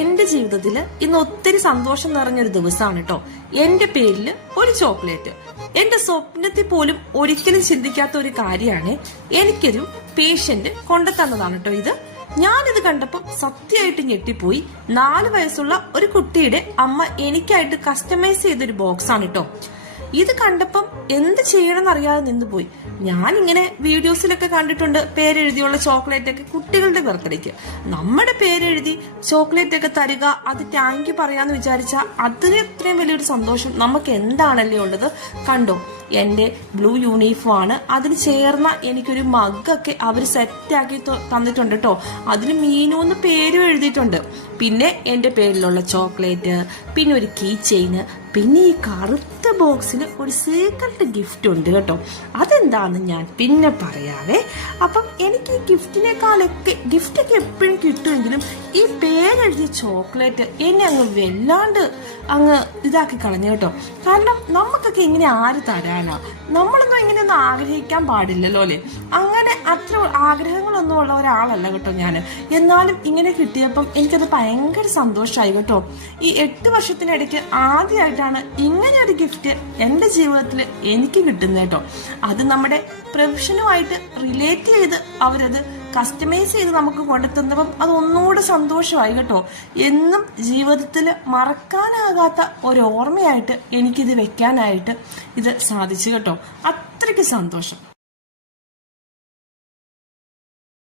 എന്റെ ജീവിതത്തിൽ ഇന്ന് ഒത്തിരി സന്തോഷം നിറഞ്ഞൊരു ദിവസമാണ് കേട്ടോ. എന്റെ പേരിൽ ഒരു ചോക്ലേറ്റ്. എന്റെ സ്വപ്നത്തിൽ പോലും ഒരിക്കലും ചിന്തിക്കാത്ത ഒരു കാര്യമാണ് എനിക്കൊരു പേഷ്യന്റ് കൊണ്ടുതന്നതാണ് കേട്ടോ ഇത്. ഞാനിത് കണ്ടപ്പോൾ സത്യമായിട്ട് ഞെട്ടിപ്പോയി. 4 വയസ്സുള്ള ഒരു കുട്ടിയുടെ അമ്മ എനിക്കായിട്ട് കസ്റ്റമൈസ് ചെയ്തൊരു ബോക്സ് ആണ് കേട്ടോ. ഇത് കണ്ടപ്പം എന്ത് ചെയ്യണമെന്ന് അറിയാതെ നിന്നുപോയി. ഞാനിങ്ങനെ വീഡിയോസിലൊക്കെ കണ്ടിട്ടുണ്ട് പേരെഴുതിയുള്ള ചോക്ലേറ്റ് ഒക്കെ കുട്ടികളുടെ ബർത്ത്ഡേക്ക്. നമ്മുടെ പേരെഴുതി ചോക്ലേറ്റ് ഒക്കെ തരിക, അത് താങ്ക് യു പറയാന്ന് വിചാരിച്ചാൽ അതിന് ഇത്രയും വലിയൊരു സന്തോഷം നമുക്ക് എന്താണല്ലേ ഉള്ളത്. കണ്ടോ, എന്റെ ബ്ലൂ യൂണിഫോം ആണ്. അതിന് ചേർന്ന എനിക്കൊരു മഗ്ഗൊക്കെ അവർ സെറ്റാക്കി തന്നിട്ടുണ്ട് കേട്ടോ. അതിന് മീനൂന്ന് പേരും എഴുതിയിട്ടുണ്ട്. പിന്നെ എന്റെ പേരിലുള്ള ചോക്ലേറ്റ്, പിന്നെ ഒരു കീ ചെയിന്, പിന്നെ ഈ കറുത്ത ബോക്സിൽ ഒരു സീക്രട്ട് ഗിഫ്റ്റ് ഉണ്ട് കേട്ടോ. അതെന്താന്ന് ഞാൻ പിന്നെ പറയാവേ. അപ്പം എനിക്ക് ഈ ഗിഫ്റ്റിനേക്കാളൊക്കെ ഗിഫ്റ്റൊക്കെ എപ്പോഴും കിട്ടുമെങ്കിലും ഈ പേരെഴുതിയ ചോക്ലേറ്റ് എന്നെ അങ്ങ് വല്ലാണ്ട് അങ്ങ് ഇതാക്കി കളഞ്ഞു കേട്ടോ. കാരണം നമുക്കൊക്കെ ഇങ്ങനെ ആര് തരാനാ? നമ്മളൊന്നും ഇങ്ങനെയൊന്നും ആഗ്രഹിക്കാൻ പാടില്ലല്ലോ അല്ലേ. അങ്ങനെ അത്ര ആഗ്രഹങ്ങളൊന്നും ഉള്ള ഒരാളല്ല കേട്ടോ ഞാൻ. എന്നാലും ഇങ്ങനെ കിട്ടിയപ്പം എനിക്കത് ഭയങ്കര സന്തോഷമായി കേട്ടോ. ഈ 8 വർഷത്തിനിടയ്ക്ക് ആദ്യമായിട്ടാണ് ഇങ്ങനെ ഒരു ഗിഫ്റ്റ് എന്റെ ജീവിതത്തിൽ എനിക്ക് കിട്ടുന്നത് കേട്ടോ. അത് നമ്മുടെ പ്രൊഫഷനുമായിട്ട് റിലേറ്റ് ചെയ്ത് അവരത് കസ്റ്റമൈസ് ചെയ്ത് നമുക്ക് കൊണ്ടുത്തന്നപ്പം അത് ഒന്നുകൂടെ സന്തോഷമായി കേട്ടോ. എന്നും ജീവിതത്തിൽ മറക്കാനാകാത്ത ഒരു ഓർമ്മയായിട്ട് എനിക്കിത് വെക്കാനായിട്ട് ഇത് സാധിച്ചു കേട്ടോ. അത്രയ്ക്ക് സന്തോഷം.